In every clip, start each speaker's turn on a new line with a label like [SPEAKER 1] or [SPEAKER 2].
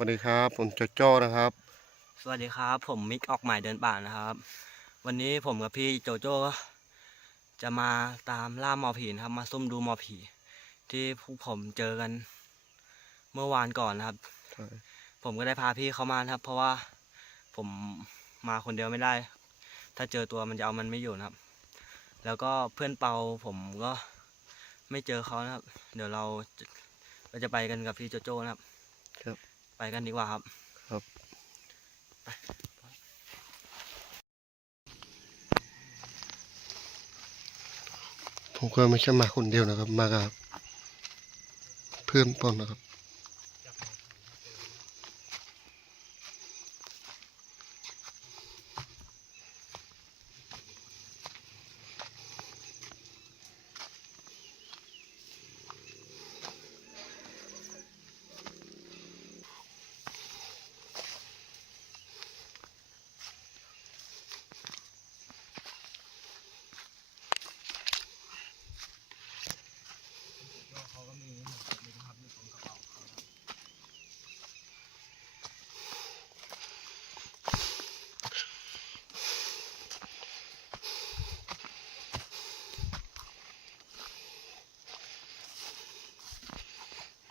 [SPEAKER 1] วัสดีครับ ผมโจโจ้นะครับ
[SPEAKER 2] สวัสดีครับ ผมมิกออกหมายเดินป่านะครับ วันนี้ผมกับพี่โจโจ้จะมาตามล่าหมอผีนะครับ มาซุ่มดูหมอผี ที่พวกผมเจอกันเมื่อวานก่อนนะครับ
[SPEAKER 1] ใช่
[SPEAKER 2] ผมก็ได้พาพี่เขามานะครับ เพราะว่าผมมาคนเดียวไม่ได้ ถ้าเจอตัวมันจะเอามันไม่อยู่นะครับ แล้วก็เพื่อนเปาผมก็ไม่เจอเขานะครับ เดี๋ยวเราจะเราจะไปกันกับพี่โจโจ้นะครับ
[SPEAKER 1] ครับ
[SPEAKER 2] ไปกันดีกว่าครับ
[SPEAKER 1] ครับผมก็ไม่ใช่มาคนเดียวนะครับ มากับเพื่อนปอนนะครับ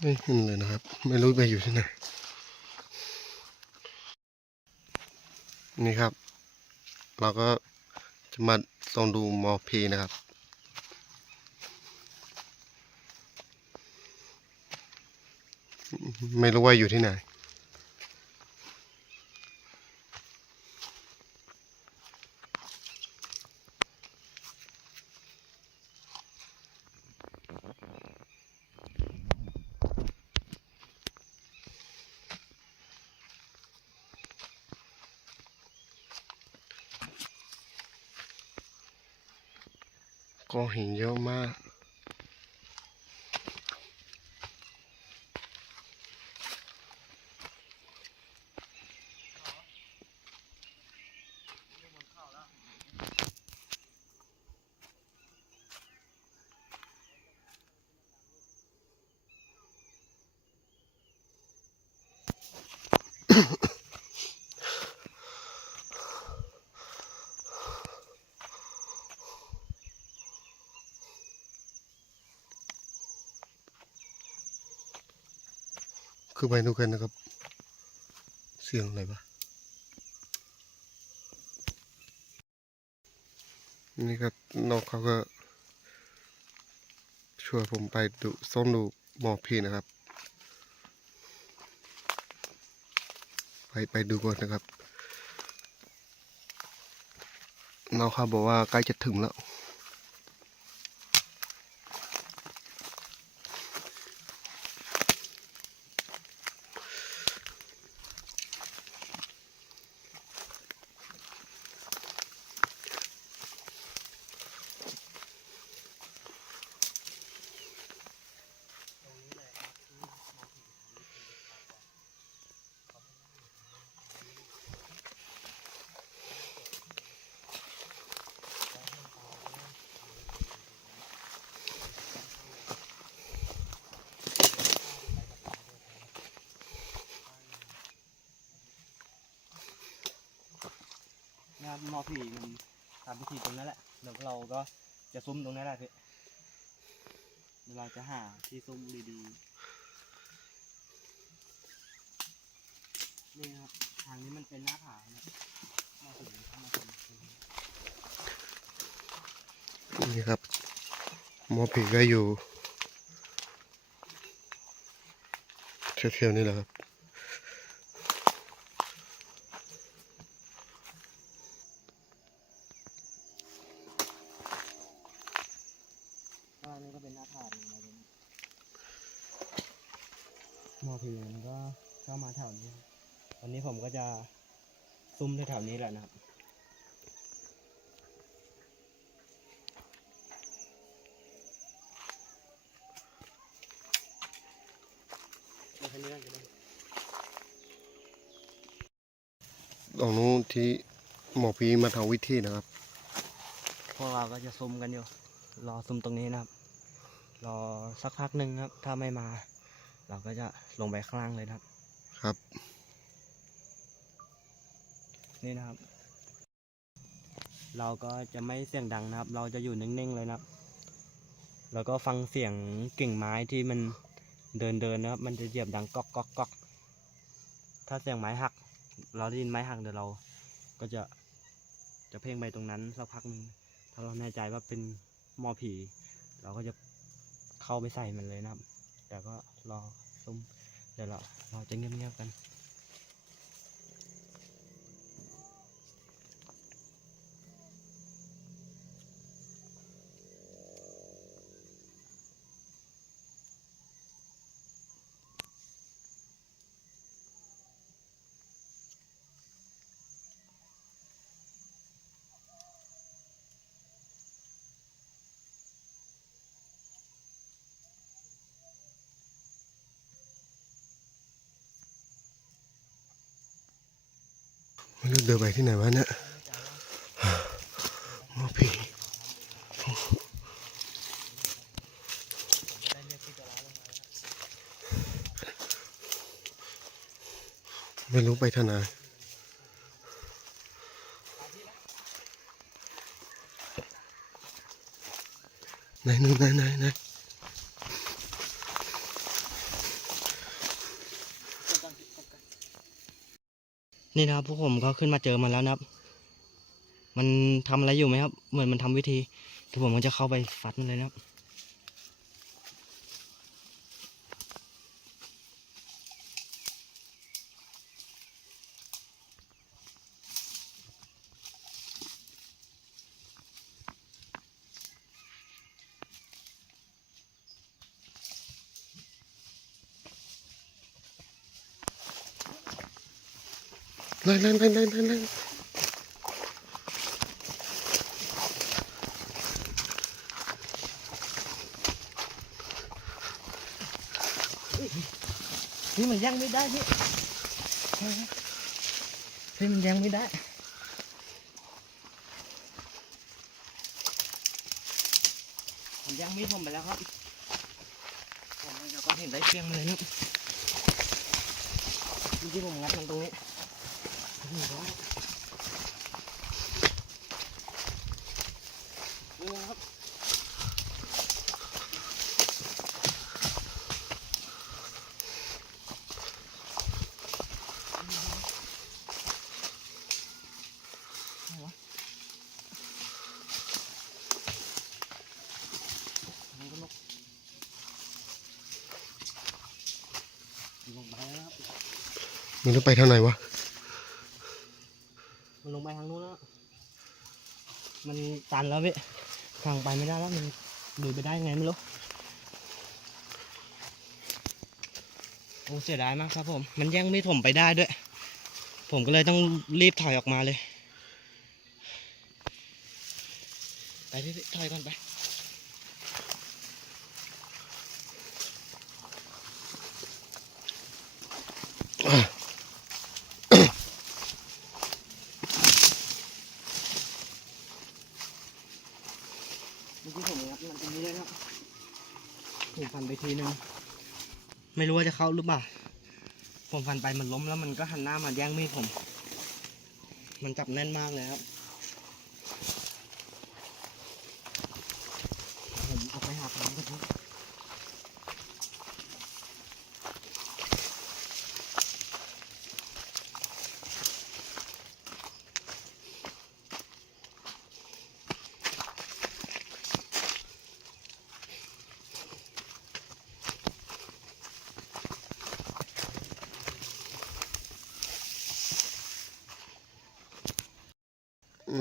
[SPEAKER 1] ไม่เห็นเลยนะครับ ไม่รู้ไปอยู่ที่ไหนนี่ครับ เราก็จะมาส่องดูมอพีนะครับ ไม่รู้ว่าอยู่ที่ไหน องหินเยอะมาก คือไปดูกันนะครับ เสียงอะไรปะนี่ครับน้องเขาก็ช่วยผมไปดูซ่อมดูหมอพีนะครับ ไปไปดูก่อนนะครับน้องเขาบอกว่าใกล้จะถึงแล้ว
[SPEAKER 2] นะครับหมอผีมันทำพิธีตรงนั้นแหละเดี๋ยวเราก็จะซุ่มตรงนั้นแหละพี่เดี๋ยวเราจะหาที่ซุ่มดีๆนี่ครับทางนี้มันเป็นหน้าผานะมาถึงมาถึงนี่
[SPEAKER 1] ครับหมอผีก็อยู่เที่ยวๆนี่แหละครับ
[SPEAKER 2] ก็นี่ก็เป็นหน้าผาหนึ่งอะไรนี้ หมอผีมันก็เข้ามาแถวนี้ครับวันนี้ผมก็จะซุ่มแถวๆนี้แหละนะครับมาทางนี้กันก็ได้
[SPEAKER 1] ตรงนู้นที่หมอผีมาทำวิธีนะครับ
[SPEAKER 2] พวกเราก็จะซุ่มกันอยู่ รอซุ่มตรงนี้นะครับ รอสักพักหนึ่งครับ ถ้าไม่มา เราก็จะลงไปข้างล่างเลยนะครับ
[SPEAKER 1] ครับ
[SPEAKER 2] นี่นะครับ เราก็จะไม่เสียงดังนะครับ เราจะอยู่นิ่งๆเลยนะครับ แล้วก็ฟังเสียงกิ่งไม้ที่มันเดินเดินๆนะครับ มันจะเหยียบดังก๊อกก๊อกก๊อกถ้าเสียงไม้หัก เราได้ยินไม้หักเดี๋ยวเรา ก็จะจะเพ่งไปตรงนั้นสักพักหนึ่งถ้าเราแน่ใจว่าเป็นหมอผี เราก็จะเข้าไปใส่มันเลยนะครับ แต่ก็รอซุ่มเดี๋ยวเราเราจะเงียบๆกัน
[SPEAKER 1] ไม่รู้เดินไปที่ไหนวะเนี่ยมอผีไม่รู้ไปทางไหนไหนนู่นไหนไหนไหน
[SPEAKER 2] นี่นะครับพวกผมก็ขึ้นมาเจอมันแล้วนะครับ มันทำอะไรอยู่ไหมครับ เหมือนมันทำวิธีเดี๋ยวผมก็จะเข้าไปฟัดมันเลยนะครับ
[SPEAKER 1] ไล่ไล่ไล่ไล่ไล่ไล่
[SPEAKER 2] พี่มันยังไม่ได้พี่พี่มันยังไม่ได้ผมยังมีผมไปแล้วครับผมเดี๋ยวก็เห็นได้เพียงเลยนี่เมื่อกี้ผมงัดมันตรงนี้ นี่ครับมันก็ลงลงไปแล้วครับ
[SPEAKER 1] ไม่รู้ไปทางไหนวะ
[SPEAKER 2] มันลงไปทางนู้นแล้ว มันตันแล้วพี่ทางไปไม่ได้แล้วมันลุยไปได้ไงไม่รู้โอ้เสียดายมากครับผม มันแย่งมีดผมไปได้ด้วย ผมก็เลยต้องรีบถอยออกมาเลย ไปพี่ถอยก่อนไปเมื่ ที่ผมครับมันตรงนี้เลยครับผมฟันไปทีนึงไม่รู้ว่าจะเข้าหรือเปล่าผมฟันไปมันล้มแล้วมันก็หันหน้ามาแย่งมีดผม มันจับแน่นมากเลยครับผมออกไปหาทางกันครับ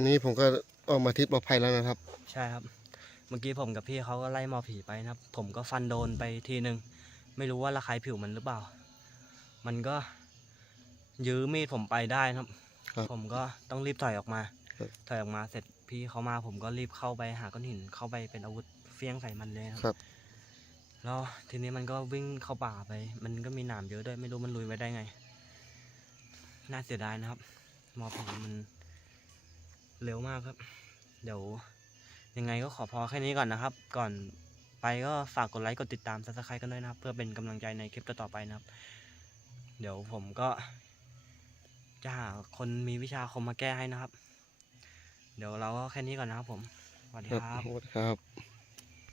[SPEAKER 1] นี่ผมก็ออกมาทิศปลอดภัยแล้วนะครับ
[SPEAKER 2] ใช่ครับ เมื่อกี้ผมกับพี่เขาก็ไล่หมอผีไปนะครับ ผมก็ฟันโดนไปทีหนึ่งไม่รู้ว่าระคายผิวมันหรือเปล่า มันก็ยื้อมีดผมไปได้นะครับ
[SPEAKER 1] ครับ
[SPEAKER 2] ผมก็ต้องรีบถอยออกมา
[SPEAKER 1] ครับ
[SPEAKER 2] ถอยออกมาเสร็จพี่เขามาผมก็รีบเข้าไปหาก้อนหินเข้าไปเป็นอาวุธเฟี้ยงใส่มันเลยนะครับ
[SPEAKER 1] ครับ
[SPEAKER 2] แล้วทีนี้มันก็วิ่งเข้าป่าไป มันก็มีหนามเยอะด้วย ไม่รู้มันลุยไว้ได้ไง น่าเสียดายนะครับหมอผีมัน เร็วมากครับ เดี๋ยวยังไงก็ขอพอแค่นี้ก่อนนะครับ ก่อนไปก็ฝากกดไลค์กดติดตามซับสไครต์กันด้วยนะครับ เพื่อเป็นกำลังใจในคลิปต่อๆไปนะครับ เดี๋ยวผมก็จะหาคนมีวิชาอาคมมาแก้ให้นะครับ เดี๋ยวเราก็แค่นี้ก่อนนะครับผมสวัสดี
[SPEAKER 1] ครับ
[SPEAKER 2] ครับ
[SPEAKER 1] สวัสดีครับ